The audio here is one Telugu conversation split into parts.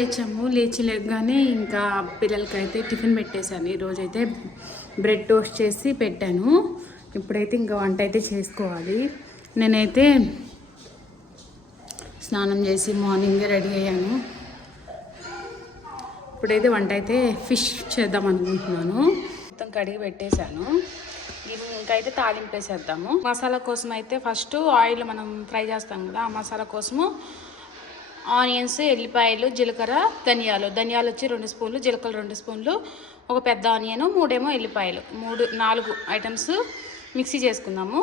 లేచాము. లేగానే ఇంకా పిల్లలకైతే టిఫిన్ పెట్టేశాను. ఈరోజైతే బ్రెడ్ టోస్ట్ చేసి పెట్టాను. ఇప్పుడైతే ఇంకా వంట అయితే చేసుకోవాలి. నేనైతే స్నానం చేసి మార్నింగే రెడీ అయ్యాను. ఇప్పుడైతే వంట అయితే ఫిష్ చేద్దాం అనుకుంటున్నాను. మొత్తం కడిగి పెట్టేశాను. ఇంకైతే తాలింపు వేసేద్దాము. మసాలా కోసం అయితే ఫస్ట్ ఆయిల్ మనం ఫ్రై చేస్తాం కదా, ఆ మసాలా కోసము ఆనియన్స్, ఎల్లిపాయలు, జీలకర్ర, ధనియాలు వచ్చి 2 స్పూన్లు, జీలకర్ర 2 స్పూన్లు, ఒక పెద్ద ఆనియన్, 3 ఎల్లిపాయలు, 4 ఐటమ్స్ మిక్సీ చేసుకుందాము.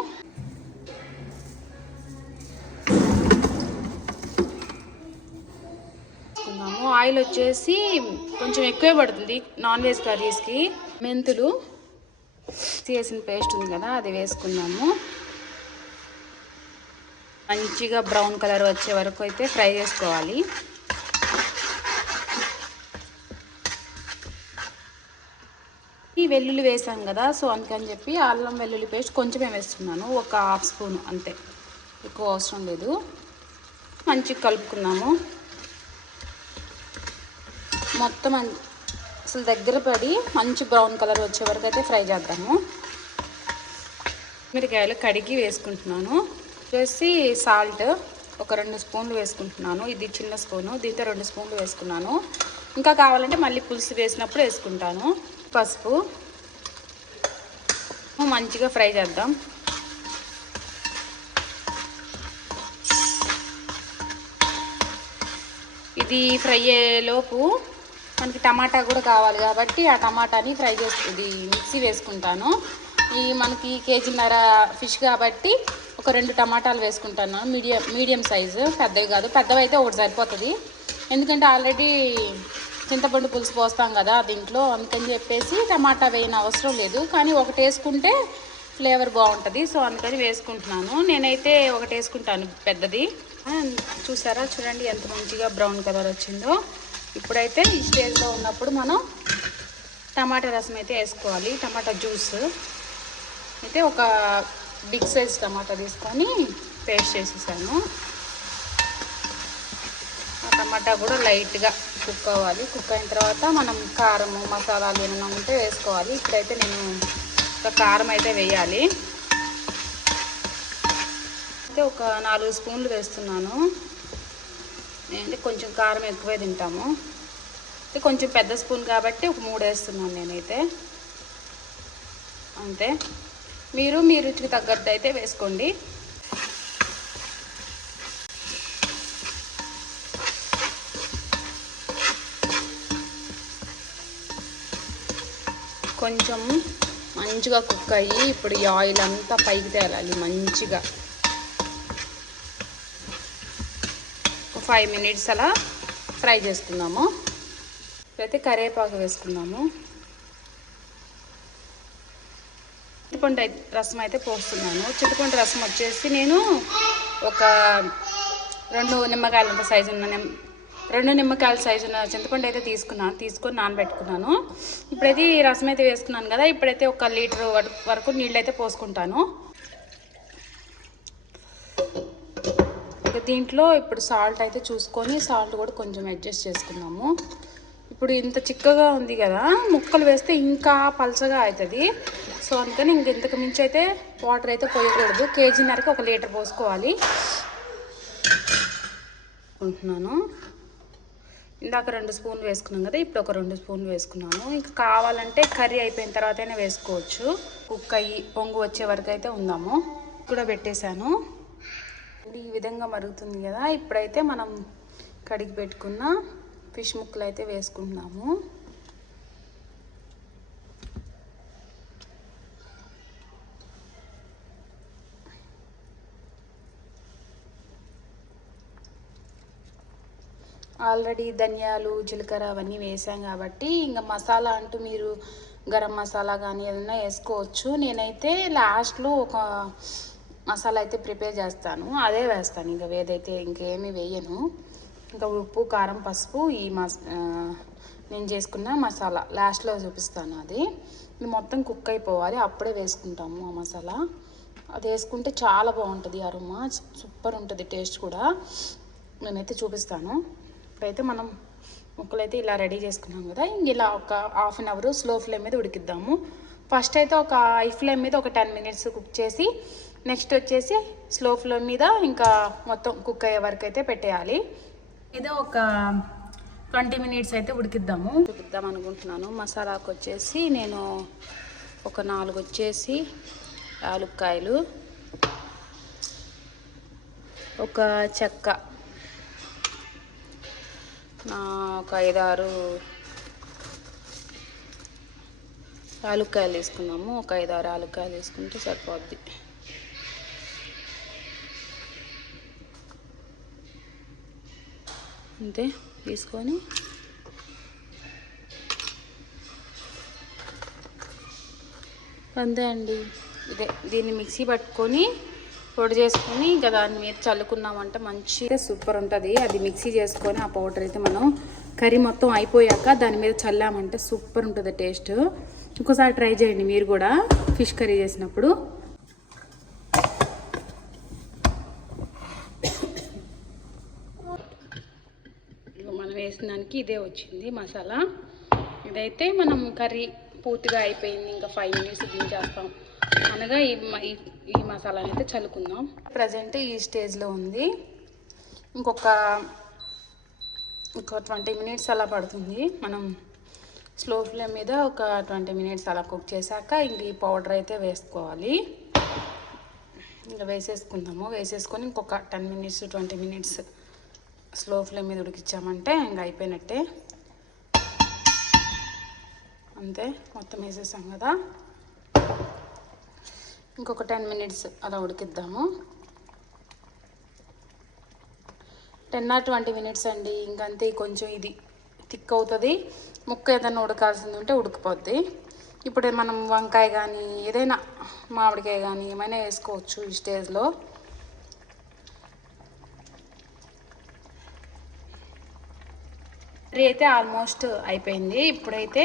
ఆయిల్ వచ్చేసి కొంచెం ఎక్కువే పడుతుంది నాన్ వెజ్ కర్రీస్కి. మెంతులు చేసిన పేస్ట్ ఉంది కదా, అది వేసుకుందాము. మంచిగా బ్రౌన్ కలర్ వచ్చే వరకు అయితే ఫ్రై చేసుకోవాలి. ఈ వెల్లుల్లి వేసాం కదా, సో అందుకని చెప్పి అల్లం వెల్లుల్లి పేస్ట్ కొంచెమే వేస్తున్నాను, ఒక 1/2 స్పూన్ అంతే, ఎక్కువ అవసరం లేదు. మంచిగా కలుపుకున్నాము. మొత్తం అసలు దగ్గర పడి మంచి బ్రౌన్ కలర్ వచ్చే వరకు అయితే ఫ్రై చేద్దాము. మిరపకాయలు కడిగి వేసుకుంటున్నాను. వచ్చేసి సాల్ట్ ఒక 2 స్పూన్లు వేసుకుంటున్నాను. ఇది చిన్న స్పూను, దీంతో 2 స్పూన్లు వేసుకున్నాను. ఇంకా కావాలంటే మళ్ళీ పులుసు వేసినప్పుడు వేసుకుంటాను. పసుపు మంచిగా ఫ్రై చేద్దాం. ఇది ఫ్రై అయ్యేలోపు మనకి టమాటా కూడా కావాలి కాబట్టి ఆ టమాటాని ఫ్రై ఇది మిక్సీ వేసుకుంటాను. ఈ మనకి కేజీన్నర ఫిష్ కాబట్టి ఒక 2 టమాటాలు వేసుకుంటాను. మీడియం సైజు, పెద్దవి కాదు. పెద్దవి అయితే ఒకటి సరిపోతుంది, ఎందుకంటే ఆల్రెడీ చింతపండు పులుసు పోస్తాం కదా దీంట్లో, అందుకని చెప్పేసి టమాటా వేయని అవసరం లేదు. కానీ ఒకటి వేసుకుంటే ఫ్లేవర్ బాగుంటుంది, సో అందుకని వేసుకుంటున్నాను. నేనైతే ఒకటి వేసుకుంటాను పెద్దది. చూసారా, చూడండి ఎంత మంచిగా బ్రౌన్ కలర్ వచ్చిందో. ఇప్పుడైతే ఈ స్టేజ్లో ఉన్నప్పుడు మనం టమాటా రసం అయితే వేసుకోవాలి. టమాటా జ్యూస్ అయితే ఒక బిగ్ సైజ్ టమాటా తీసుకొని పేస్ట్ చేసేసాను. ఆ టమాటా కూడా లైట్గా కుక్ అవ్వాలి. కుక్ అయిన తర్వాత మనం కారం, మసాలాలు ఏమైనా ఉంటే వేసుకోవాలి. ఇప్పుడైతే నేను ఒక కారం అయితే వేయాలి. అయితే ఒక 4 స్పూన్లు వేస్తున్నాను. నేనైతే కొంచెం కారం ఎక్కువే తింటాము. అయితే కొంచెం పెద్ద స్పూన్ కాబట్టి ఒక 3 వేస్తున్నాను నేనైతే, అంతే. మీరు మీ రుచికి తగ్గట్టు అయితే వేసుకోండి. కొంచెం మంచిగా కుక్ అయ్యి ఇప్పుడు ఈ ఆయిల్ అంతా పైకి తేలాలి మంచిగా. 5 మినిట్స్ అలా ఫ్రై చేసుకుందాము. ఇప్పుడైతే కరివేపాకు వేసుకుందాము. చింతపండు రసం అయితే పోస్తున్నాను. చింతపండు రసం వచ్చేసి నేను ఒక 2 నిమ్మకాయలంత సైజు ఉన్న 2 నిమ్మకాయల సైజు ఉన్న చింతపండు అయితే తీసుకొని నానబెట్టుకున్నాను. ఇప్పుడైతే ఈ రసం అయితే వేసుకున్నాను కదా, ఇప్పుడైతే 1 లీటర్ వరకు నీళ్ళు అయితే పోసుకుంటాను. దీంట్లో ఇప్పుడు సాల్ట్ అయితే చూసుకొని సాల్ట్ కూడా కొంచెం అడ్జస్ట్ చేసుకుందాము. ఇప్పుడు ఇంత చిక్కగా ఉంది కదా, ముక్కలు వేస్తే ఇంకా పలచగా అవుతుంది. సో అందుకని ఇంతకు మించి అయితే వాటర్ అయితే పోయకూడదు. కేజీన్నరకి 1 లీటర్ పోసుకోవాలి అనుకుంటున్నాను. ఇందాక 2 స్పూన్లు వేసుకున్నాం కదా, ఇప్పుడు ఒక 2 స్పూన్లు వేసుకున్నాను. ఇంకా కావాలంటే కర్రీ అయిపోయిన తర్వాత అయినా వేసుకోవచ్చు. కుక్ అయ్యి పొంగు వచ్చే వరకు అయితే ఉందాము. కూడా పెట్టేశాను. ఈ విధంగా మరుగుతుంది కదా, ఇప్పుడైతే మనం కడిగి పెట్టుకున్న ఫిష్ ముక్కలు అయితే వేసుకుంటున్నాము. ఆల్రెడీ ధనియాలు, జీలకర్ర అవన్నీ వేసాం కాబట్టి ఇంకా మసాలా అంటూ మీరు గరం మసాలా కానీ ఏదైనా వేసుకోవచ్చు. నేనైతే లాస్ట్లో ఒక మసాలా అయితే ప్రిపేర్ చేస్తాను, అదే వేస్తాను. ఇంకా ఏదైతే ఇంకేమీ వేయను. ఇంకా ఉప్పు, కారం, పసుపు, నేను చేసుకున్న మసాలా లాస్ట్లో చూపిస్తాను. అది మొత్తం కుక్ అయిపోవాలి, అప్పుడే వేసుకుంటాము ఆ మసాలా. అది వేసుకుంటే చాలా బాగుంటుంది, అరోమా సూపర్ ఉంటుంది, టేస్ట్ కూడా. నేనైతే చూపిస్తాను. ఇప్పుడైతే మనం ముక్కలు అయితే ఇలా రెడీ చేసుకున్నాం కదా, ఇంక ఇలా ఒక half an hour slow flame మీద ఉడికిద్దాము. ఫస్ట్ అయితే ఒక హై ఫ్లేమ్ మీద ఒక 10 minutes కుక్ చేసి నెక్స్ట్ వచ్చేసి స్లో ఫ్లేమ్ మీద ఇంకా మొత్తం కుక్ అయ్యే వరకు అయితే పెట్టేయాలి. ఇది ఒక 20 minutes అయితే ఉడికిద్దాం అనుకుంటున్నాను. మసాలాకు వచ్చేసి నేను ఒక 4 వచ్చేసి యాలుక్కాయలు, ఒక చెక్క, ఒక 5-6 యాలుక్కాయలు వేసుకున్నాము. ఒక 5-6 యాలుక్కాయలు వేసుకుంటే సరిపోద్ది. అంతే తీసుకొని అంతే అండి. దీన్ని మిక్సీ పట్టుకొని పొడి చేసుకొని ఇంకా దాని మీద చల్లుకున్నామంటే మంచిగా సూపర్ ఉంటుంది. అది మిక్సీ చేసుకొని ఆ పౌడర్ అయితే మనం కర్రీ మొత్తం అయిపోయాక దాని మీద చల్లామంటే సూపర్ ఉంటుంది టేస్ట్. ఇంకోసారి ట్రై చేయండి మీరు కూడా ఫిష్ కర్రీ చేసినప్పుడు. మనం వేసిన దానికి ఇదే వచ్చింది మసాలా. ఇదైతే మనం కర్రీ పూర్తిగా అయిపోయింది, ఇంకా 5 minutes దించేస్తాం అనగా ఈ మసాలాని అయితే చల్లుకుందాం. ప్రజెంట్ ఈ స్టేజ్లో ఉంది. ఇంకొక 20 minutes అలా పడుతుంది. మనం స్లో ఫ్లేమ్ మీద ఒక 20 minutes అలా కుక్ చేశాక ఇంక ఈ పౌడర్ అయితే వేసుకోవాలి. ఇంకా వేసేసుకొని ఇంకొక 10 minutes 20 minutes స్లో ఫ్లేమ్ మీద ఉడికించామంటే ఇంకా అయిపోయినట్టే. అంతే, మొత్తం వేసేసాం కదా. ఇంకొక 10 minutes అలా ఉడికిద్దాము. 10 or 20 minutes అండి. ఇంకంతే, కొంచెం ఇది థిక్ అవుతుంది. ముక్క ఏదైనా ఉడకాల్సింది ఉంటే ఉడికిపోద్ది. ఇప్పుడు మనం వంకాయ కానీ ఏదైనా మామిడికాయ కానీ ఏమైనా వేసుకోవచ్చు ఈ స్టేజ్లో. కర్రీ అయితే ఆల్మోస్ట్ అయిపోయింది. ఇప్పుడైతే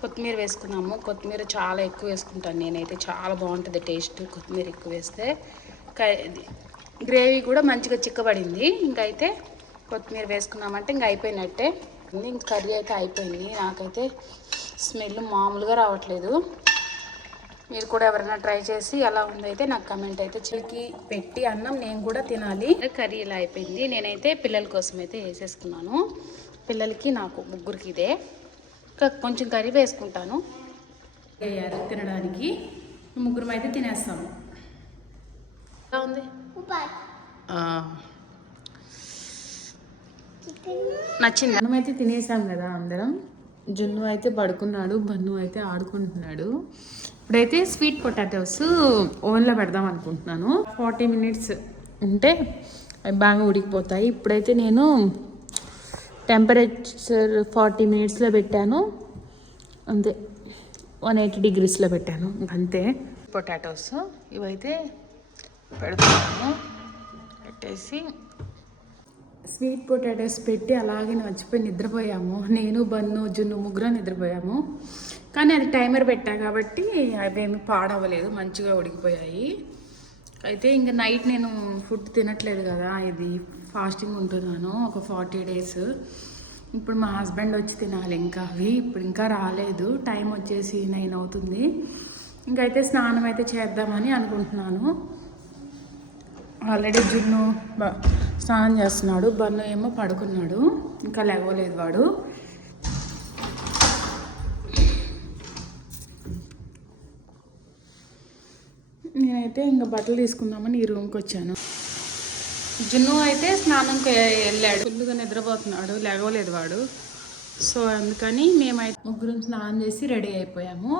కొత్తిమీర వేసుకున్నాము. కొత్తిమీర చాలా ఎక్కువ వేసుకుంటాను నేనైతే, చాలా బాగుంటుంది టేస్ట్ కొత్తిమీర ఎక్కువ వేస్తే. గ్రేవీ కూడా మంచిగా చిక్కబడింది. ఇంకైతే కొత్తిమీర వేసుకున్నామంటే ఇంక అయిపోయినట్టే. ఇంక కర్రీ అయితే అయిపోయింది. నాకైతే స్మెల్ మామూలుగా రావట్లేదు. మీరు కూడా ఎవరైనా ట్రై చేసి ఎలా ఉందైతే నాకు కమెంట్ అయితే చెల్లికి పెట్టి అన్నం నేను కూడా తినాలి. కర్రీ ఇలా అయిపోయింది. నేనైతే పిల్లల కోసం అయితే వేసేసుకున్నాను. పిల్లలకి నాకు ముగ్గురికి ఇదే. ఇంకా కొంచెం కర్రీ వేసుకుంటాను. వేయాలి తినడానికి. ముగ్గురం అయితే తినేస్తాము. ఎలా ఉంది? నచ్చింది. అన్నం అయితే తినేసాం కదా అందరం. జున్ను అయితే పడుకున్నాడు, బన్ను అయితే ఆడుకుంటున్నాడు. ఇప్పుడైతే స్వీట్ పొటాటోస్ ఓవెన్లో పెడదాం అనుకుంటున్నాను. 40 minutes ఉంటే అవి బాగా ఉడికిపోతాయి. ఇప్పుడైతే నేను టెంపరేచర్ 40 minutesలో పెట్టాను. అంతే, 180 degreesలో పెట్టాను. అంతే. పొటాటోస్ ఇవైతే పెడుతున్నాను. పెట్టేసి స్వీట్ పొటాటోస్ పెట్టి అలాగే మర్చిపోయి నిద్రపోయాము. నేను, బన్ను, జున్ను ముగ్గురు నిద్రపోయాము. కానీ అది టైమర్ పెట్టా కాబట్టి అవేమి పాడవలేదు, మంచిగా ఉడికిపోయాయి. అయితే ఇంకా నైట్ నేను ఫుడ్ తినట్లేదు కదా, ఇది ఫాస్టింగ్ ఉంటున్నాను ఒక 40 days. ఇప్పుడు మా హస్బెండ్ వచ్చి తినాలి ఇంకా అవి. ఇప్పుడు ఇంకా రాలేదు, టైం వచ్చేసి 9 అవుతుంది. ఇంకైతే స్నానం అయితే చేద్దామని అనుకుంటున్నాను. ఆల్రెడీ జున్ను స్నానం చేస్తున్నాడు, బన్ను ఏమో పడుకున్నాడు, ఇంకా లేవలేదు వాడు. నేనైతే ఇంకా బట్టలు తీసుకుందామని ఈ రూమ్కి వచ్చాను. జున్ను అయితే స్నానంకి వెళ్ళాడు, ఫుల్గా నిద్రపోతున్నాడు, లేవలేదు వాడు. సో అందుకని మేమైతే ముగ్గురం స్నానం చేసి రెడీ అయిపోయాము.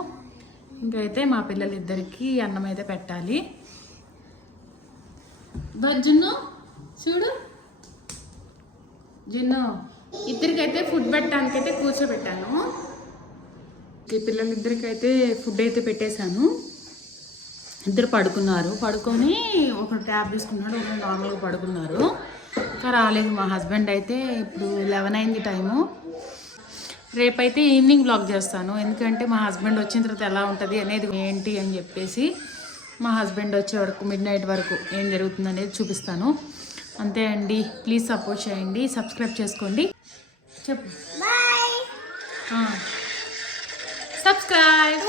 ఇంకైతే మా పిల్లలిద్దరికి అన్నం అయితే పెట్టాలి. జున్ను చూడు, జున్ను ఇద్దరికైతే ఫుడ్ పెట్టడానికైతే కూర్చోబెట్టాను. ఈ పిల్లలిద్దరికైతే ఫుడ్ అయితే పెట్టేశాను. ఇద్దరు పడుకున్నారు. పడుకొని ఒకడు ట్యాబ్ తీసుకున్నాడు, ఒకడు నార్మల్గా పడుకున్నారు. ఇంకా రాలేదు మా హస్బెండ్ అయితే. ఇప్పుడు 11 అయింది టైము. రేపైతే ఈవినింగ్ బ్లాగ్ చేస్తాను, ఎందుకంటే మా హస్బెండ్ వచ్చిన తర్వాత ఎలా ఉంటుంది అనేది ఏంటి అని చెప్పేసి. మా హస్బెండ్ వచ్చే వరకు midnight వరకు ఏం జరుగుతుంది అనేది చూపిస్తాను. అంతే అండి. ప్లీజ్ సపోర్ట్ చేయండి, సబ్స్క్రైబ్ చేసుకోండి. చెప్పు. బాయ్. సబ్స్క్రైబ్.